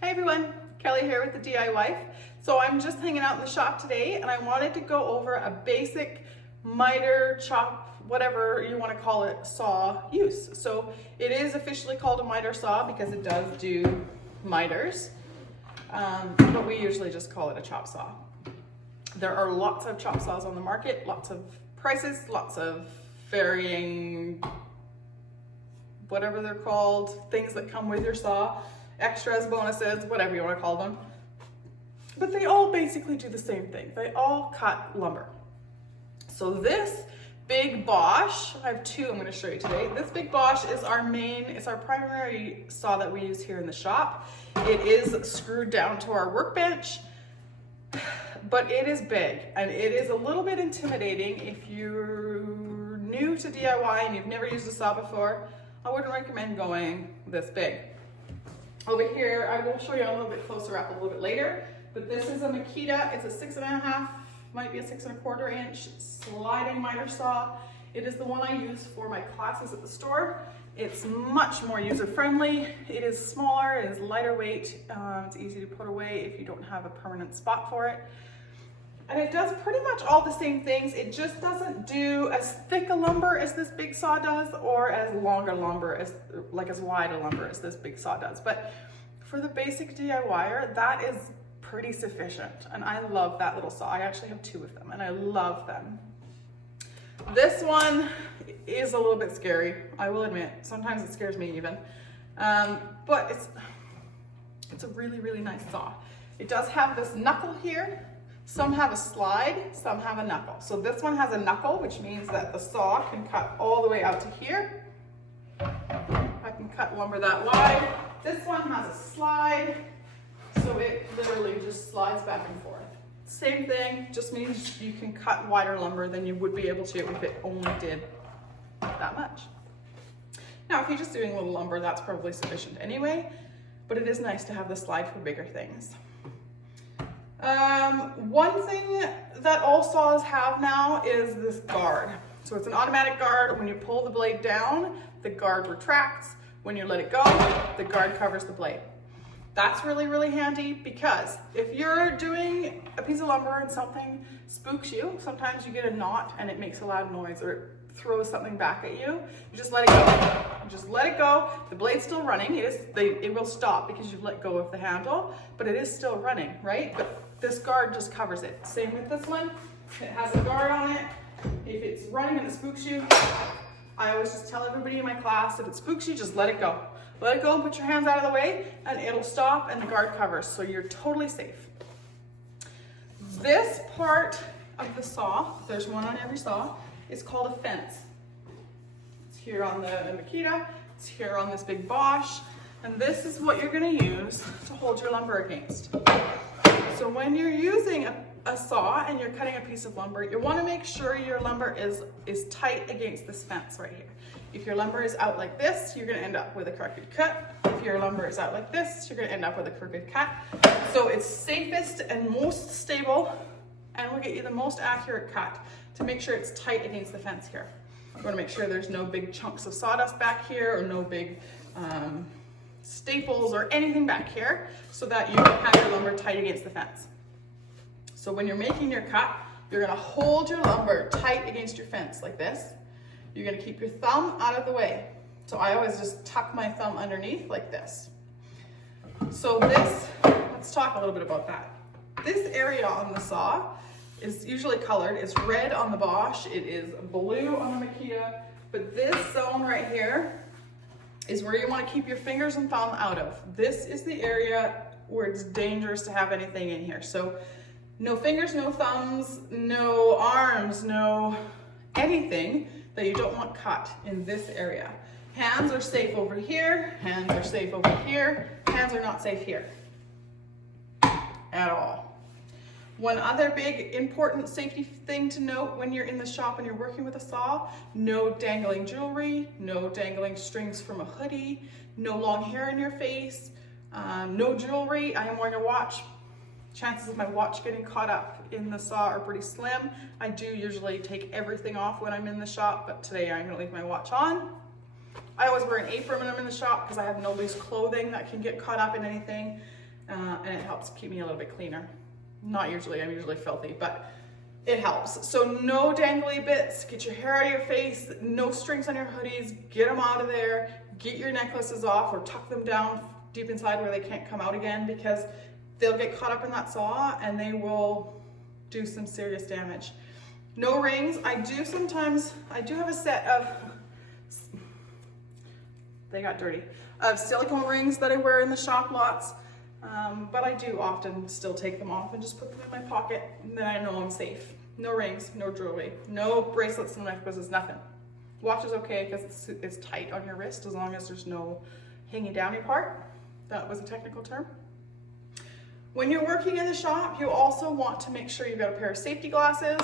Hey everyone, Kelly here with the DIY Wife. So I'm just hanging out in the shop today and I wanted to go over a basic miter, chop, whatever you want to call it, saw use. So it is officially called a miter saw because it does do miters, but we usually just call it a chop saw. There are lots of chop saws on the market, lots of prices, lots of varying, whatever they're called, things that come with your saw. Extras, bonuses, whatever you want to call them. But they all basically do the same thing. They all cut lumber. So this big Bosch, I have two I'm going to show you today. This big Bosch is it's our primary saw that we use here in the shop. It is screwed down to our workbench, but it is big and it is a little bit intimidating. If you're new to DIY and you've never used a saw before, I wouldn't recommend going this big. Over here, I will show you a little bit closer up a little bit later, but this is a Makita. It's a 6.5, might be a 6.25 inch sliding miter saw. It is the one I use for my classes at the store. It's much more user-friendly. It is smaller, it is lighter weight. It's easy to put away if you don't have a permanent spot for it. And it does pretty much all the same things. It just doesn't do as thick a lumber as this big saw does, or as longer lumber, as wide a lumber as this big saw does. But for the basic DIYer, that is pretty sufficient. And I love that little saw. I actually have two of them and I love them. This one is a little bit scary, I will admit. Sometimes it scares me even. But it's a really, really nice saw. It does have this knuckle here. Some have a slide, some have a knuckle. So this one has a knuckle, which means that the saw can cut all the way out to here. I can cut lumber that wide. This one has a slide, so it literally just slides back and forth. Same thing, just means you can cut wider lumber than you would be able to if it only did that much. Now, if you're just doing a little lumber, that's probably sufficient anyway, but it is nice to have the slide for bigger things. One thing that all saws have now is this guard. So it's an automatic guard. When you pull the blade down, the guard retracts. When you let it go, the guard covers the blade. That's really, really handy because if you're doing a piece of lumber and something spooks you, sometimes you get a knot and it makes a loud noise or it throws something back at you, you just let it go. You just let it go. The blade's still running. It will stop because you've let go of the handle, but it is still running, right? But this guard just covers it. Same with this one. It has a guard on it. If it's running and it spooks you, I always just tell everybody in my class, if it spooks you, just let it go. Let it go and put your hands out of the way and it'll stop and the guard covers, so you're totally safe. This part of the saw, there's one on every saw, is called a fence. It's here on the Makita, it's here on this big Bosch, and this is what you're gonna use to hold your lumber against. So when you're using a saw and you're cutting a piece of lumber, you wanna make sure your lumber is tight against this fence right here. If your lumber is out like this, you're gonna end up with a crooked cut. If your lumber is out like this, you're gonna end up with a crooked cut. So it's safest and most stable and will get you the most accurate cut to make sure it's tight against the fence here. You wanna make sure there's no big chunks of sawdust back here or no big staples or anything back here so that you can have your lumber tight against the fence. So when you're making your cut, you're gonna hold your lumber tight against your fence like this. You're gonna keep your thumb out of the way. So I always just tuck my thumb underneath like this. So let's talk a little bit about that. This area on the saw is usually colored. It's red on the Bosch, it is blue on the Makita, but this zone right here is where you want to keep your fingers and thumb out of. This is the area where it's dangerous to have anything in here. So no fingers, no thumbs, no arms, no anything that you don't want cut in this area. Hands are safe over here, hands are safe over here, hands are not safe here at all. One other big important safety thing to note when you're in the shop and you're working with a saw, no dangling jewelry, no dangling strings from a hoodie, no long hair in your face, no jewelry. I am wearing a watch. Chances of my watch getting caught up in the saw are pretty slim. I do usually take everything off when I'm in the shop, but today I'm gonna leave my watch on. I always wear an apron when I'm in the shop because I have no loose clothing that can get caught up in anything. and it helps keep me a little bit cleaner. Not usually, I'm usually filthy, but it helps. So no dangly bits, get your hair out of your face, no strings on your hoodies, get them out of there, get your necklaces off or tuck them down deep inside where they can't come out again, because they'll get caught up in that saw and they will do some serious damage. No rings. I do have a set of, they got dirty, of silicone rings that I wear in the shop lots, but I do often still take them off and just put them in my pocket, and then I know I'm safe. No rings, no jewelry, no bracelets, no necklaces, nothing. Watch is okay because it's tight on your wrist as long as there's no hanging downy part. That was a technical term. When you're working in the shop, you also want to make sure you've got a pair of safety glasses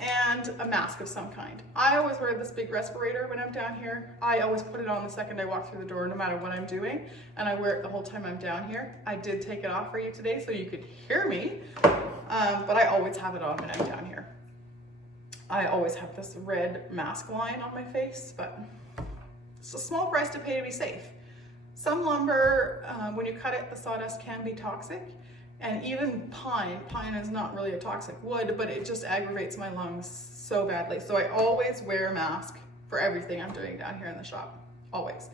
and a mask of some kind. I always wear this big respirator when I'm down here. I always put it on the second I walk through the door, no matter what I'm doing, and I wear it the whole time I'm down here. I did take it off for you today so you could hear me, but I always have it on when I'm down here. I always have this red mask line on my face, but it's a small price to pay to be safe. Some lumber, when you cut it, the sawdust can be toxic. And even pine is not really a toxic wood, but it just aggravates my lungs so badly. So I always wear a mask for everything I'm doing down here in the shop, always.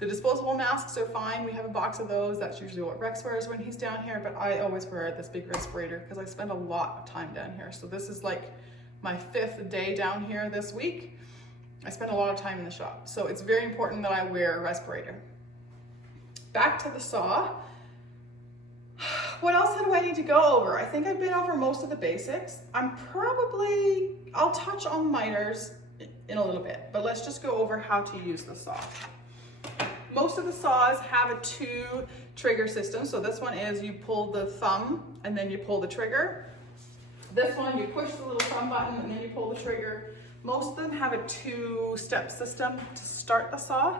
The disposable masks are fine. We have a box of those. That's usually what Rex wears when he's down here, but I always wear this big respirator because I spend a lot of time down here. So this is like my 5th day down here this week. I spend a lot of time in the shop. So it's very important that I wear a respirator. Back to the saw. What else do I need to go over? I think I've been over most of the basics. I'll touch on miters in a little bit, but let's just go over how to use the saw. Most of the saws have a 2 trigger system. So this one is you pull the thumb and then you pull the trigger. This one, you push the little thumb button and then you pull the trigger. Most of them have a 2-step system to start the saw.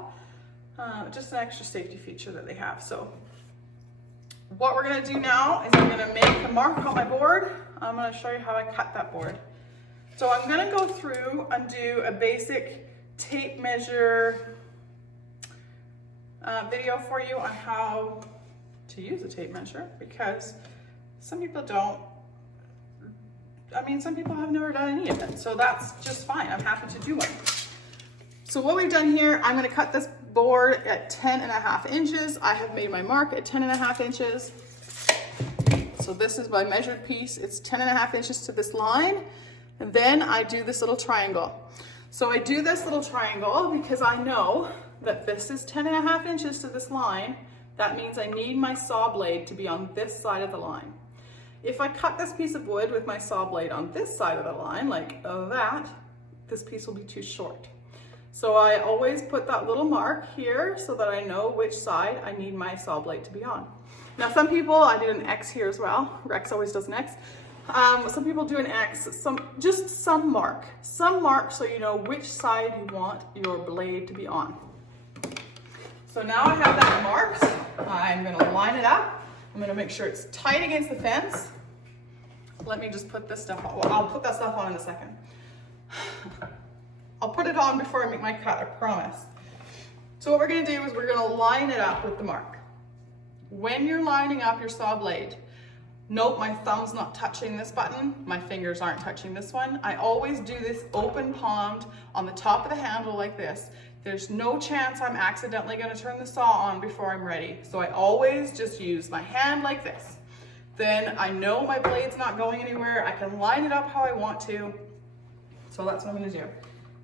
Just an extra safety feature that they have. So what we're gonna do now is I'm gonna make a mark on my board. I'm gonna show you how I cut that board. So I'm gonna go through and do a basic tape measure video for you on how to use a tape measure, because some people don't. I mean, some people have never done any of it, so that's just fine. I'm happy to do one. So what we've done here, I'm gonna cut this board at 10.5 inches. I have made my mark at 10.5 inches. So this is my measured piece. It's 10.5 inches to this line. And then I do this little triangle. So I do this little triangle because I know that this is 10.5 inches to this line. That means I need my saw blade to be on this side of the line. If I cut this piece of wood with my saw blade on this side of the line, like that, this piece will be too short. So I always put that little mark here so that I know which side I need my saw blade to be on. Now some people, I did an X here as well. Rex always does an X. Some people do an X, just some mark so you know which side you want your blade to be on. So now I have that marked. I'm gonna line it up. I'm gonna make sure it's tight against the fence. Let me just put this stuff on. Well, I'll put that stuff on in a second. I'll put it on before I make my cut, I promise. So what we're gonna do is we're gonna line it up with the mark. When you're lining up your saw blade, note my thumb's not touching this button, my fingers aren't touching this one. I always do this open palmed on the top of the handle like this. There's no chance I'm accidentally gonna turn the saw on before I'm ready. So I always just use my hand like this. Then I know my blade's not going anywhere. I can line it up how I want to. So that's what I'm gonna do.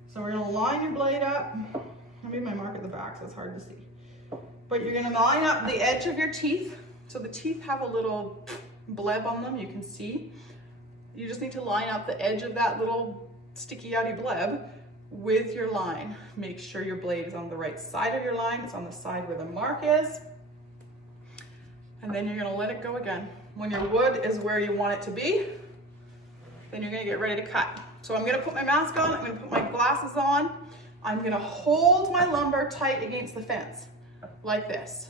So we're gonna line your blade up. I made my mark at the back so it's hard to see. But you're gonna line up the edge of your teeth. So the teeth have a little bleb on them, you can see. You just need to line up the edge of that little sticky outy bleb with your line. Make sure your blade is on the right side of your line. It's on the side where the mark is. And then you're gonna let it go again. When your wood is where you want it to be, then you're gonna get ready to cut. So I'm gonna put my mask on, I'm gonna put my glasses on. I'm gonna hold my lumber tight against the fence, like this.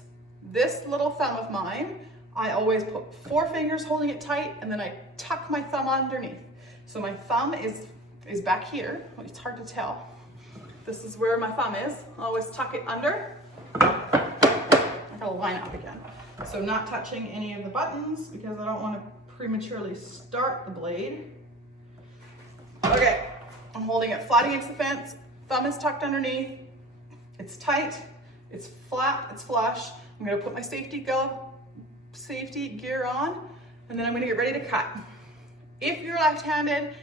This little thumb of mine, I always put 4 fingers holding it tight, and then I tuck my thumb underneath. So my thumb is back here. Well, it's hard to tell. This is where my thumb is. I always tuck it under. I gotta line up again. So not touching any of the buttons because I don't want to prematurely start the blade. Okay, I'm holding it flat against the fence. Thumb is tucked underneath. It's tight, it's flat, it's flush. I'm gonna put my safety gear on, and then I'm gonna get ready to cut. If you're left-handed,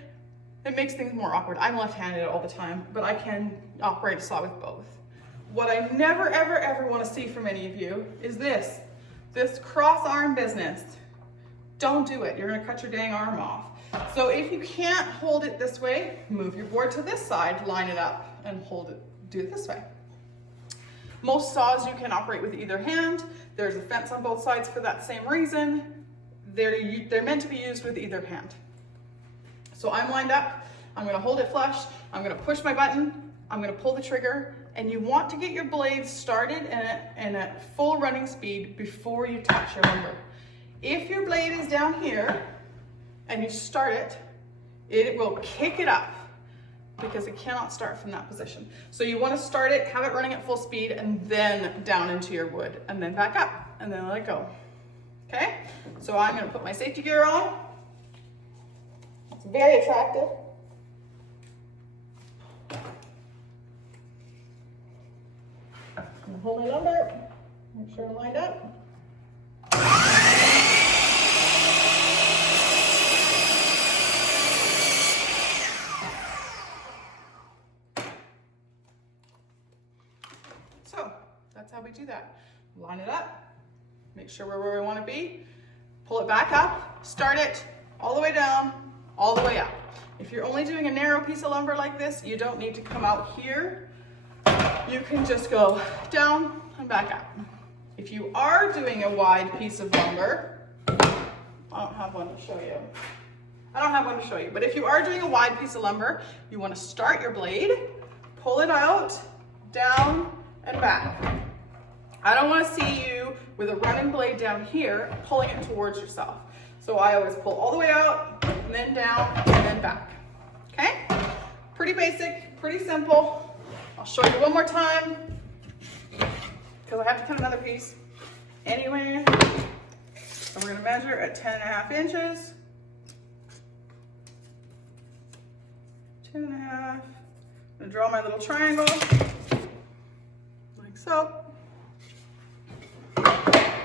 it makes things more awkward. I'm left-handed all the time, but I can operate a saw with both. What I never, ever, ever wanna see from any of you is this cross arm business. Don't do it, you're gonna cut your dang arm off. So if you can't hold it this way, move your board to this side, line it up, and hold it, do it this way. Most saws you can operate with either hand. There's a fence on both sides for that same reason. They're meant to be used with either hand. So I'm lined up, I'm gonna hold it flush, I'm gonna push my button, I'm gonna pull the trigger, and you want to get your blades started and at full running speed before you touch your lumber. If your blade is down here and you start it, it will kick it up because it cannot start from that position. So you want to start it, have it running at full speed, and then down into your wood, and then back up, and then let it go. Okay? So I'm going to put my safety gear on. It's very attractive. I'm going to hold my lumber, make sure I'm lined up. So that's how we do that. Line it up, make sure we're where we want to be, pull it back up, start it all the way down, all the way up. If you're only doing a narrow piece of lumber like this, you don't need to come out here. You can just go down and back up. If you are doing a wide piece of lumber, I don't have one to show you. But if you are doing a wide piece of lumber, you want to start your blade, pull it out, down, and back. I don't want to see you with a running blade down here pulling it towards yourself. So I always pull all the way out, and then down, and then back. Okay? Pretty basic, pretty simple. I'll show you one more time because I have to cut another piece. Anyway, so we're going to measure at 10.5 inches. 2.5. I'm going to draw my little triangle.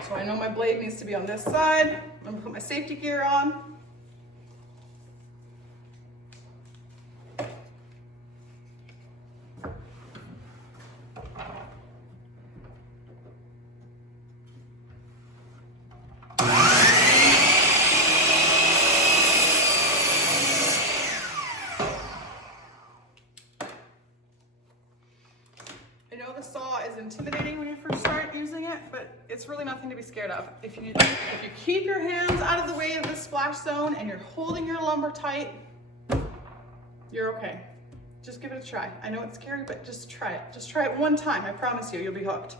So I know my blade needs to be on this side. I'm gonna put my safety gear on. I know the saw is intimidating when you first start using it, but it's really nothing to be scared of. If you keep your hands out of the way of this splash zone and you're holding your lumber tight, you're okay. Just give it a try. I know it's scary, but just try it. Just try it one time. I promise you, you'll be hooked.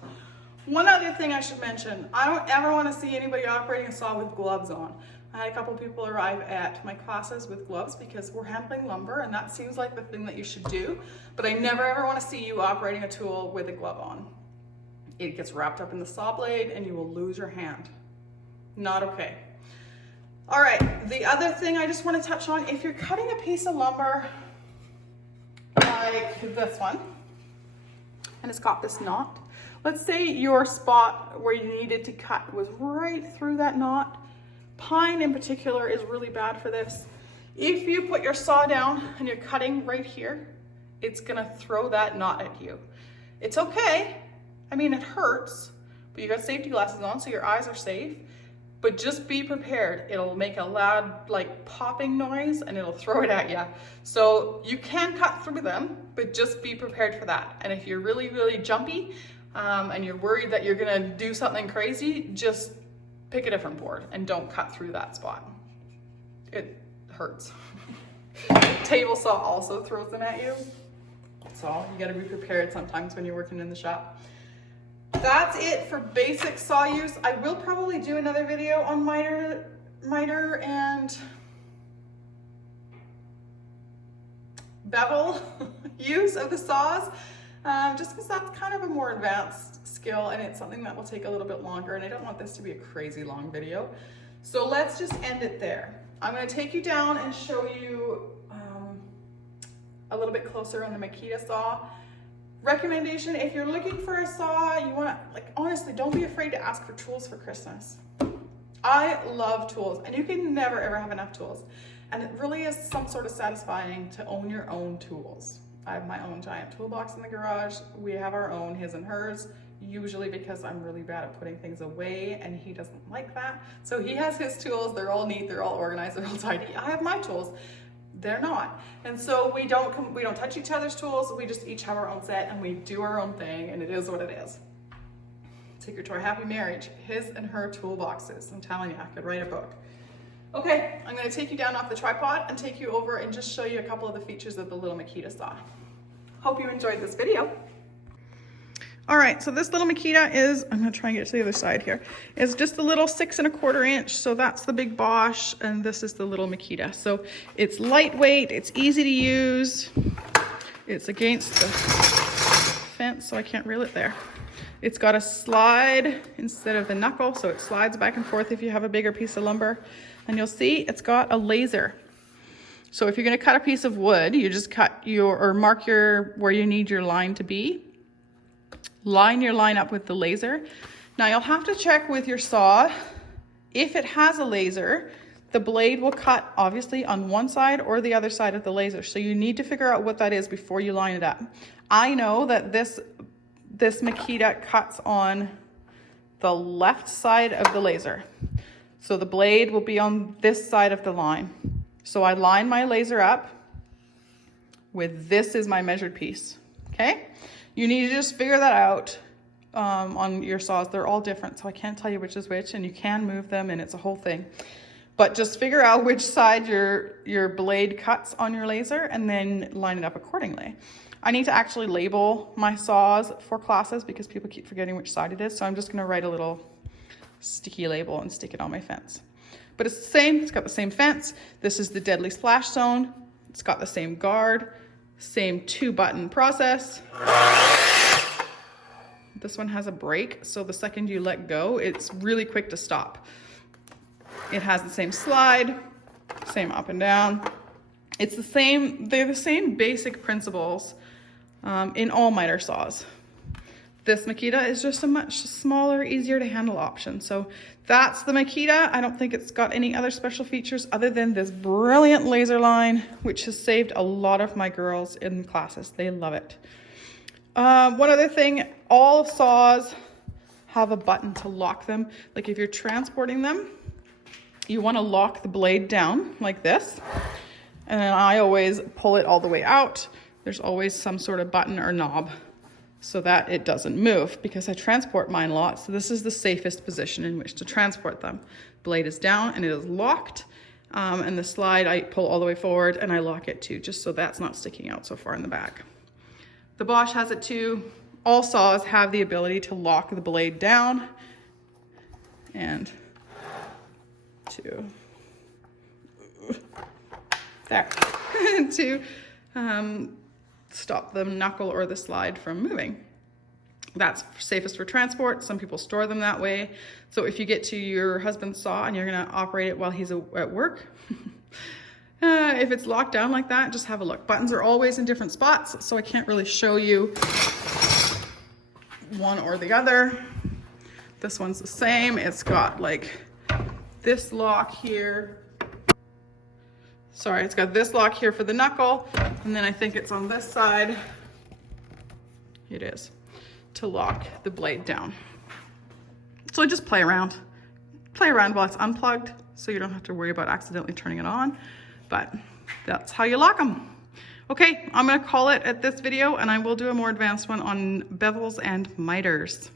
One other thing I should mention, I don't ever want to see anybody operating a saw with gloves on. I had a couple people arrive at my classes with gloves because we're handling lumber and that seems like the thing that you should do, but I never ever want to see you operating a tool with a glove on. It gets wrapped up in the saw blade and you will lose your hand. Not okay. All right, the other thing I just want to touch on, if you're cutting a piece of lumber like this one, and it's got this knot, let's say your spot where you needed to cut was right through that knot. Pine in particular is really bad for this. If you put your saw down and you're cutting right here, it's gonna throw that knot at you. It's okay, I mean it hurts, but you got safety glasses on so your eyes are safe, but just be prepared. It'll make a loud like popping noise and it'll throw it at you. So you can cut through them, but just be prepared for that. And if you're really, really jumpy and you're worried that you're gonna do something crazy, just pick a different board and don't cut through that spot. It hurts. Table saw also throws them at you. So you gotta be prepared sometimes when you're working in the shop. That's it for basic saw use. I will probably do another video on miter and bevel use of the saws, just because that's kind of a more advanced skill, and it's something that will take a little bit longer, and I don't want this to be a crazy long video. So let's just end it there. I'm gonna take you down and show you a little bit closer on the Mitre saw. Recommendation, if you're looking for a saw, you wanna, like, honestly, don't be afraid to ask for tools for Christmas. I love tools, and you can never ever have enough tools. And it really is some sort of satisfying to own your own tools. I have my own giant toolbox in the garage. We have our own, his and hers, usually because I'm really bad at putting things away and he doesn't like that. So he has his tools, they're all neat, they're all organized, they're all tidy. I have my tools, they're not. And so we don't touch each other's tools, we just each have our own set and we do our own thing, and it is what it is. Take your toy, happy marriage, his and her toolboxes. I'm telling you, I could write a book. Okay, I'm gonna take you down off the tripod and take you over and just show you a couple of the features of the little Mitre saw. Hope you enjoyed this video. All right, so this little Mitre is, I'm gonna try and get to the other side here, is just a little 6 1/4 inch. So that's the big Bosch, and this is the little Mitre. So it's lightweight, it's easy to use. It's against the fence, so I can't reel it there. It's got a slide instead of the knuckle, so it slides back and forth if you have a bigger piece of lumber. And you'll see it's got a laser. So if you're gonna cut a piece of wood, you just mark where you need your line to be. Line your line up with the laser. Now you'll have to check with your saw. If it has a laser, the blade will cut obviously on one side or the other side of the laser. So you need to figure out what that is before you line it up. I know that this Mitre cuts on the left side of the laser. So the blade will be on this side of the line. So I line my laser up with this is my measured piece, okay? You need to just figure that out on your saws. They're all different, so I can't tell you which is which, and you can move them and it's a whole thing. But just figure out which side your blade cuts on your laser and then line it up accordingly. I need to actually label my saws for classes because people keep forgetting which side it is. So I'm just gonna write a little sticky label and stick it on my fence. But it's the same, it's got the same fence. This is the deadly splash zone. It's got the same guard, same 2-button process. This one has a brake, so the second you let go, it's really quick to stop. It has the same slide, same up and down. It's the same, they're the same basic principles in all miter saws. This Mitre is just a much smaller, easier to handle option. So that's the Mitre. I don't think it's got any other special features other than this brilliant laser line, which has saved a lot of my girls in classes. They love it. One other thing, all saws have a button to lock them. Like if you're transporting them, you want to lock the blade down like this. And then I always pull it all the way out. There's always some sort of button or knob so that it doesn't move because I transport mine a lot. So this is the safest position in which to transport them. Blade is down and it is locked. And the slide I pull all the way forward and I lock it too, just so that's not sticking out so far in the back. The Bosch has it too. All saws have the ability to lock the blade down and to there to stop the knuckle or the slide from moving. That's safest for transport. Some people store them that way. So if you get to your husband's saw and you're gonna operate it while he's at work, if it's locked down like that, just have a look. Buttons are always in different spots, so I can't really show you one or the other. This one's the same. It's got like this lock here. Sorry, it's got this lock here for the knuckle, and then I think it's on this side. It is, to lock the blade down. So just play around. Play around while it's unplugged, so you don't have to worry about accidentally turning it on, but that's how you lock them. Okay, I'm gonna call it at this video, and I will do a more advanced one on bevels and miters.